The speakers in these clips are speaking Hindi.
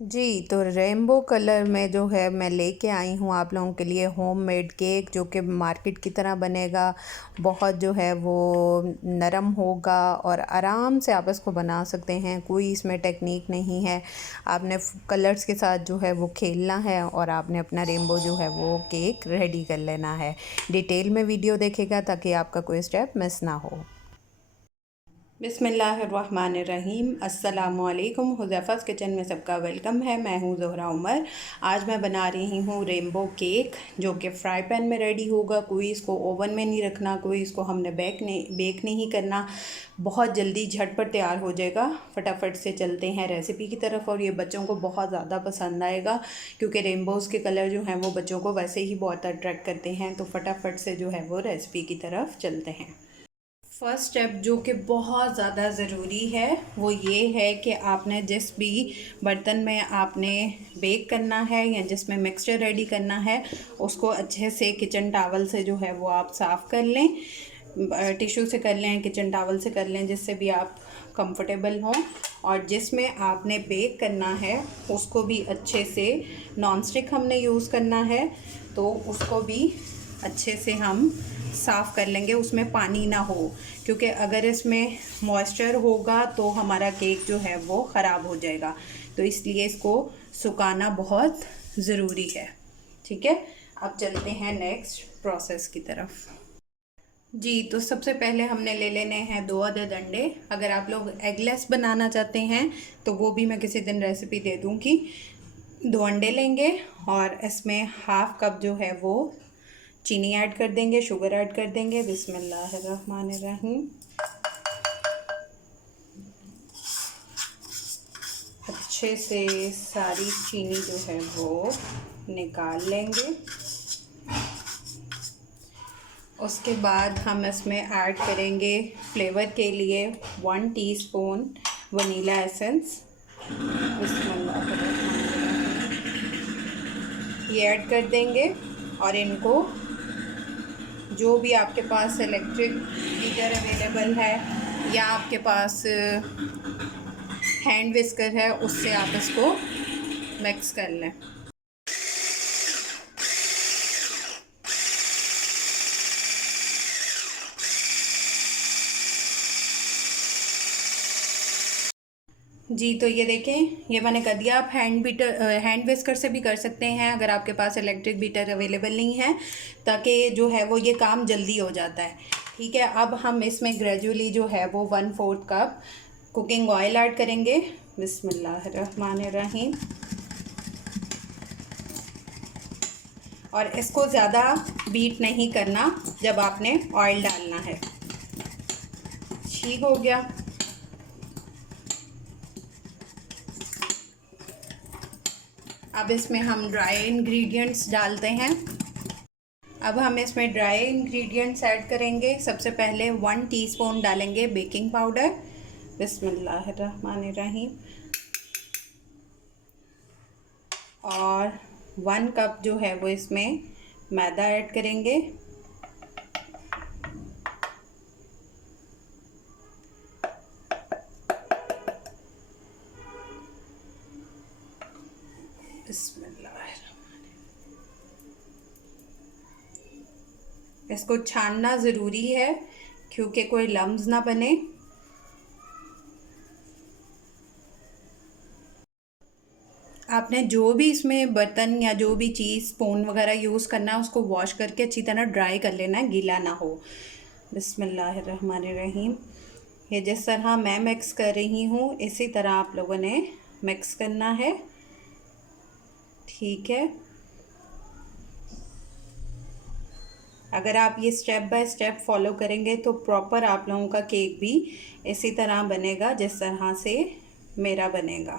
जी, तो रेनबो कलर में जो है मैं लेके आई हूँ आप लोगों के लिए होममेड केक, जो कि मार्केट की तरह बनेगा। बहुत जो है वो नरम होगा और आराम से आप इसको बना सकते हैं। कोई इसमें टेक्निक नहीं है। आपने कलर्स के साथ जो है वो खेलना है और आपने अपना रेनबो जो है वो केक रेडी कर लेना है। डिटेल में वीडियो देखेगा ताकि आपका कोई स्टेप मिस ना हो। बिस्मिल्लाहिर्रहमानिर्रहीम। अस्सलामुअलैकुम। हुज़ैफ़ा's किचन में सबका वेलकम है। मैं हूँ ज़ोहरा उमर। आज मैं बना रही हूँ रेनबो केक, जो कि फ्राई पैन में रेडी होगा। कोई इसको ओवन में नहीं रखना, कोई इसको हमने बेक नहीं करना। बहुत जल्दी झटपट तैयार हो जाएगा। फटाफट से चलते हैं रेसिपी की तरफ। और ये बच्चों को बहुत ज़्यादा पसंद आएगा, क्योंकि रेनबोज़ के कलर जो हैं वो बच्चों को वैसे ही बहुत अट्रैक्ट करते हैं। तो फटाफट से जो है वो रेसिपी की तरफ चलते हैं। फर्स्ट स्टेप जो कि बहुत ज़्यादा ज़रूरी है वो ये है कि आपने जिस भी बर्तन में आपने बेक करना है या जिसमें मिक्सचर रेडी करना है, उसको अच्छे से किचन टावल से जो है वो आप साफ़ कर लें। टिश्यू से कर लें, किचन टावल से कर लें, जिससे भी आप कंफर्टेबल हों। और जिसमें आपने बेक करना है उसको भी अच्छे से, नॉन स्टिक हमने यूज़ करना है, तो उसको भी अच्छे से हम साफ़ कर लेंगे। उसमें पानी ना हो, क्योंकि अगर इसमें मॉइस्चर होगा तो हमारा केक जो है वो ख़राब हो जाएगा। तो इसलिए इसको सुखाना बहुत ज़रूरी है। ठीक है, अब चलते हैं नेक्स्ट प्रोसेस की तरफ। जी, तो सबसे पहले हमने ले लेने हैं 2 अदद अंडे। अगर आप लोग एगलेस बनाना चाहते हैं तो वो भी मैं किसी दिन रेसिपी दे दूँगी। 2 अंडे लेंगे और इसमें हाफ़ कप जो है वो चीनी ऐड कर देंगे, शुगर ऐड कर देंगे। बिस्मिल्लाहिर्रहमानिर्रहीम। अच्छे से सारी चीनी जो है वो निकाल लेंगे। उसके बाद हम इसमें ऐड करेंगे फ्लेवर के लिए 1 टीस्पून वनीला एसेंस। बिस्मिल्लाहिर्रहमानिर्रहीम। ये ऐड कर देंगे और इनको, जो भी आपके पास इलेक्ट्रिक बीटर अवेलेबल है या आपके पास हैंड विस्कर है, उससे आप इसको मिक्स कर लें। जी, तो ये देखें, ये मैंने कर दिया। आप हैंड विस्कर से भी कर सकते हैं अगर आपके पास इलेक्ट्रिक बीटर अवेलेबल नहीं है, ताकि जो है वो ये काम जल्दी हो जाता है। ठीक है, अब हम इसमें ग्रेजुअली जो है वो 1/4 कप कुकिंग ऑयल ऐड करेंगे। बिस्मिल्लाहिर्रहमानिर्रहीम। और इसको ज़्यादा बीट नहीं करना जब आपने ऑयल डालना है। ठीक हो गया। अब इसमें हम ड्राई इंग्रेडिएंट्स डालते हैं। अब हम इसमें ड्राई इंग्रेडिएंट्स ऐड करेंगे। सबसे पहले 1 टीस्पून डालेंगे बेकिंग पाउडर। बिस्मिल्लाहिर्रहमानिर्रहीम। और 1 कप जो है वो इसमें मैदा ऐड करेंगे। इसको छानना ज़रूरी है, क्योंकि कोई लम्स ना बने। आपने जो भी इसमें बर्तन या जो भी चीज़ स्पून वगैरह यूज़ करना है, उसको वॉश करके अच्छी तरह ड्राई कर लेना है, गीला ना हो। बिस्मिल्लाहिर्रहमानिर्रहीम। ये जिस तरह मैं मिक्स कर रही हूँ, इसी तरह आप लोगों ने मिक्स करना है। ठीक है, अगर आप ये स्टेप बाय स्टेप फॉलो करेंगे तो प्रॉपर आप लोगों का केक भी इसी तरह बनेगा जिस तरह से मेरा बनेगा।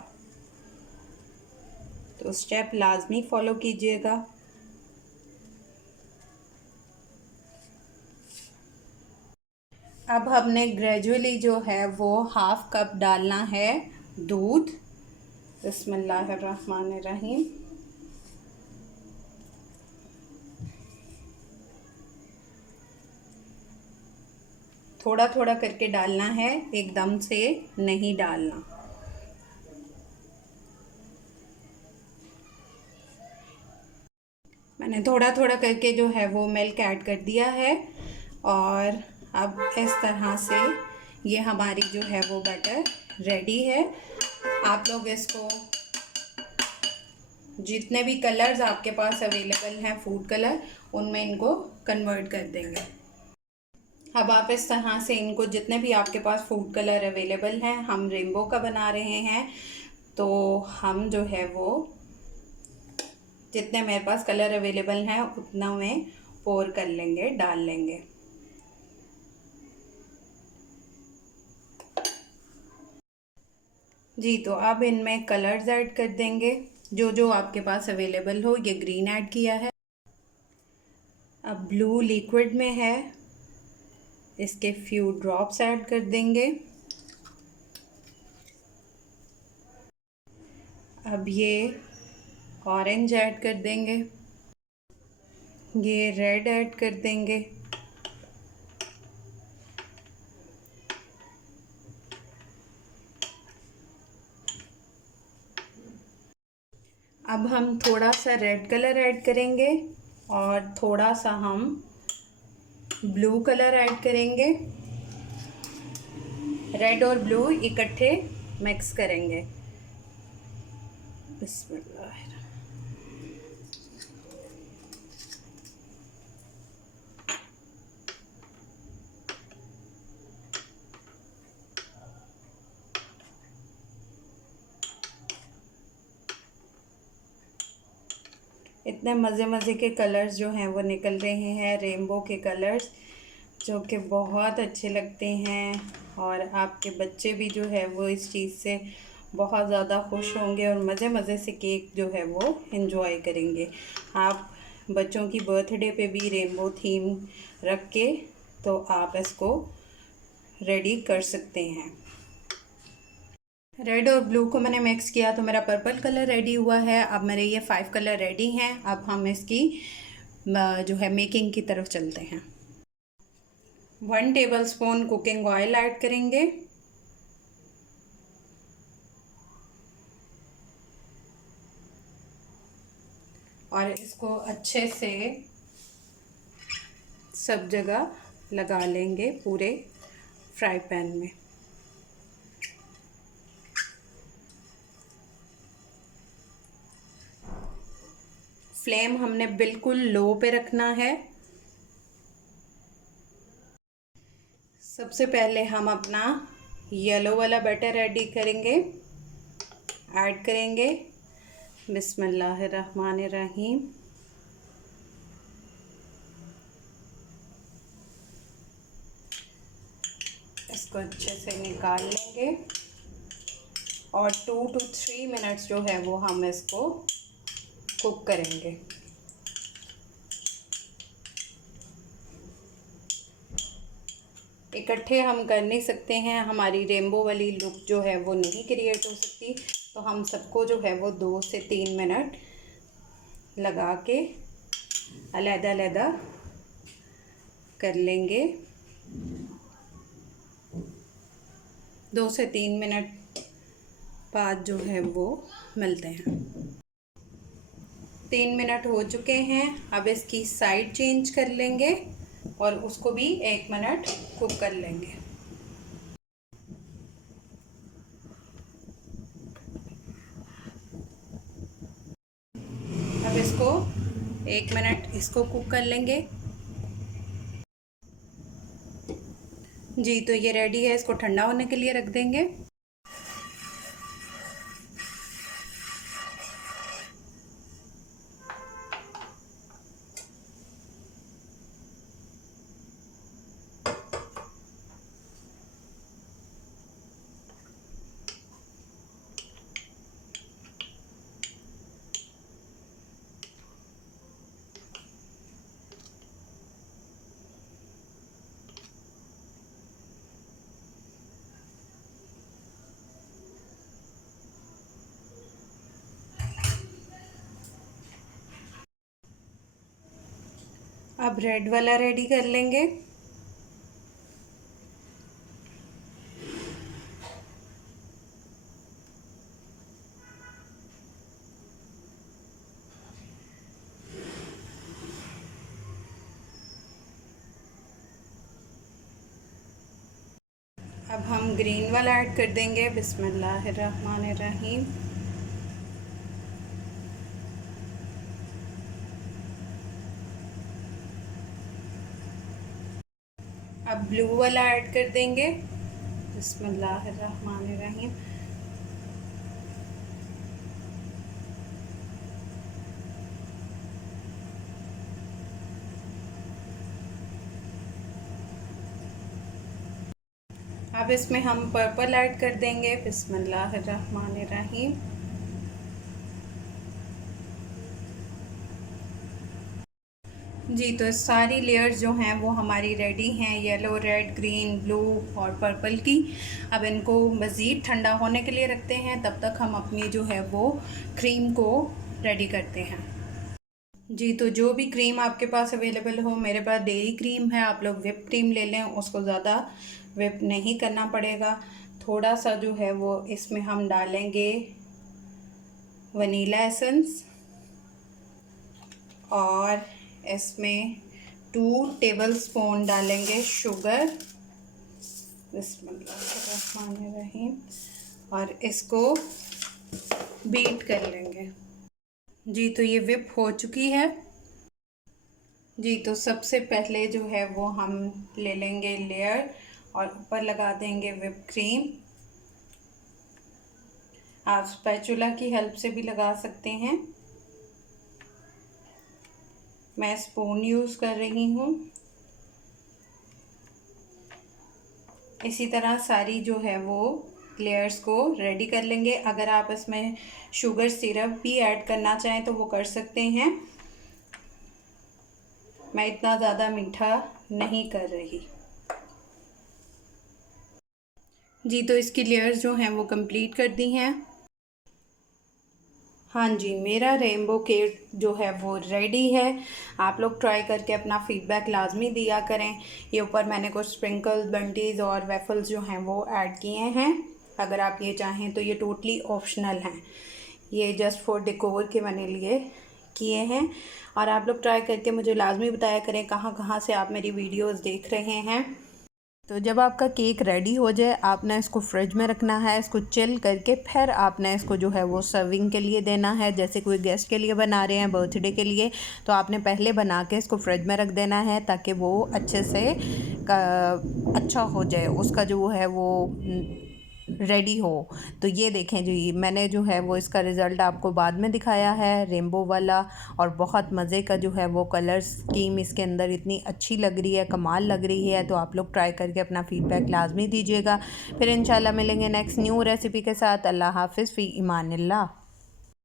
तो स्टेप लाजमी फॉलो कीजिएगा। अब हमने ग्रेजुअली जो है वो हाफ़ कप डालना है दूध। बिस्मिल्लाहिर्रहमानिर्रहीम। थोड़ा थोड़ा करके डालना है, एकदम से नहीं डालना। मैंने थोड़ा थोड़ा करके जो है वो मिल्क ऐड कर दिया है और अब इस तरह से ये हमारी जो है वो बैटर रेडी है। आप लोग इसको जितने भी कलर्स आपके पास अवेलेबल हैं फूड कलर, उनमें इनको कन्वर्ट कर देंगे। अब आप इस तरह से इनको जितने भी आपके पास फूड कलर अवेलेबल हैं, हम रेनबो का बना रहे हैं तो हम जो है वो जितने मेरे पास कलर अवेलेबल हैं उतना में पोर कर लेंगे, डाल लेंगे। जी तो अब इनमें कलर्स ऐड कर देंगे जो जो आपके पास अवेलेबल हो। ये ग्रीन ऐड किया है, अब ब्लू लिक्विड में है, इसके फ्यू ड्रॉप्स ऐड कर देंगे। अब ये ऑरेंज ऐड कर देंगे, ये रेड ऐड कर देंगे, अब हम थोड़ा सा रेड कलर ऐड करेंगे और थोड़ा सा हम ब्लू कलर ऐड करेंगे। रेड और ब्लू इकट्ठे मिक्स करेंगे। बिस्मिल्लाह। इतने मज़े मज़े के कलर्स जो हैं वो निकल रहे हैं, रेनबो के कलर्स, जो कि बहुत अच्छे लगते हैं और आपके बच्चे भी जो है वो इस चीज़ से बहुत ज़्यादा खुश होंगे और मज़े मज़े से केक जो है वो इन्जॉय करेंगे। आप बच्चों की बर्थडे पे भी रेनबो थीम रख के तो आप इसको रेडी कर सकते हैं। रेड और ब्लू को मैंने मिक्स किया तो मेरा पर्पल कलर रेडी हुआ है। अब मेरे ये 5 कलर रेडी हैं। अब हम इसकी जो है मेकिंग की तरफ चलते हैं। 1 टेबलस्पून कुकिंग ऑयल ऐड करेंगे, और इसको अच्छे से सब जगह लगा लेंगे पूरे फ्राई पैन में। फ्लेम हमने बिल्कुल लो पे रखना है। सबसे पहले हम अपना येलो वाला बैटर रेडी करेंगे, ऐड करेंगे। बिस्मिल्लाहिर्रहमानिर्रहीम। इसको अच्छे से निकाल लेंगे और 2 to 3 मिनट्स जो है वो हम इसको कुक करेंगे। इकट्ठे हम कर नहीं सकते हैं, हमारी रेनबो वाली लुक जो है वो नहीं क्रिएट हो सकती, तो हम सबको जो है वो 2 से 3 मिनट लगा के अलग-अलग कर लेंगे। 2 से 3 मिनट बाद जो है वो मिलते हैं। 3 मिनट हो चुके हैं। अब इसकी साइड चेंज कर लेंगे और उसको भी 1 मिनट कुक कर लेंगे। अब इसको 1 मिनट इसको कुक कर लेंगे। जी तो ये रेडी है, इसको ठंडा होने के लिए रख देंगे। अब रेड वाला रेडी कर लेंगे। अब हम ग्रीन वाला ऐड कर देंगे। बिस्मिल्लाहिर्रहमानिर्रहीम। अब ब्लू वाला ऐड कर देंगे। बिस्मिल्लाहिर्रहमानिर्रहीम। अब इसमें हम पर्पल ऐड कर देंगे। बिस्मिल्लाहिर्रहमानिर्रहीम। जी, तो सारी लेयर्स जो हैं वो हमारी रेडी हैं, येलो, रेड, ग्रीन, ब्लू और पर्पल की। अब इनको मज़ीद ठंडा होने के लिए रखते हैं, तब तक हम अपनी जो है वो क्रीम को रेडी करते हैं। जी, तो जो भी क्रीम आपके पास अवेलेबल हो, मेरे पास डेयरी क्रीम है, आप लोग व्हिप क्रीम ले लें, उसको ज़्यादा व्हिप नहीं करना पड़ेगा। थोड़ा सा जो है वो इसमें हम डालेंगे वनीला एसेंस और इसमें 2 टेबलस्पून डालेंगे शुगर। बिस्मिल्लाहिर्रहमानिर्रहीम। और इसको बीट कर लेंगे। जी, तो ये व्हिप हो चुकी है। जी, तो सबसे पहले जो है वो हम ले लेंगे लेयर और ऊपर लगा देंगे व्हिप क्रीम। आप स्पैचुला की हेल्प से भी लगा सकते हैं। मैं स्पून यूज़ कर रही हूँ। इसी तरह सारी जो है वो लेयर्स को रेडी कर लेंगे। अगर आप इसमें शुगर सिरप भी ऐड करना चाहें तो वो कर सकते हैं। मैं इतना ज़्यादा मीठा नहीं कर रही। जी, तो इसकी लेयर्स जो हैं वो कंप्लीट कर दी हैं। हाँ जी, मेरा रेनबो केक जो है वो रेडी है। आप लोग ट्राई करके अपना फीडबैक लाजमी दिया करें। ये ऊपर मैंने कुछ स्प्रिंकल्स, बंटीज़ और वेफल्स जो हैं वो ऐड किए हैं। अगर आप ये चाहें तो ये टोटली ऑप्शनल हैं। ये जस्ट फॉर डेकोर के मैंने लिए किए हैं। और आप लोग ट्राई करके मुझे लाजमी बताया करें कहाँ कहाँ से आप मेरी वीडियोज़ देख रहे हैं। तो जब आपका केक रेडी हो जाए, आपने इसको फ्रिज में रखना है। इसको चिल करके फिर आपने इसको जो है वो सर्विंग के लिए देना है। जैसे कोई गेस्ट के लिए बना रहे हैं, बर्थडे के लिए, तो आपने पहले बना के इसको फ्रिज में रख देना है ताकि वो अच्छे से अच्छा हो जाए, उसका जो है वो रेडी हो। तो ये देखें जी, मैंने जो है वो इसका रिज़ल्ट आपको बाद में दिखाया है, रेनबो वाला। और बहुत मज़े का जो है वो कलर स्कीम इसके अंदर इतनी अच्छी लग रही है, कमाल लग रही है। तो आप लोग ट्राई करके अपना फ़ीडबैक लाजमी दीजिएगा। फिर इंशाल्लाह मिलेंगे नेक्स्ट न्यू रेसिपी के साथ। अल्लाह हाफ़िज़, फ़ी ईमानिल्लाह।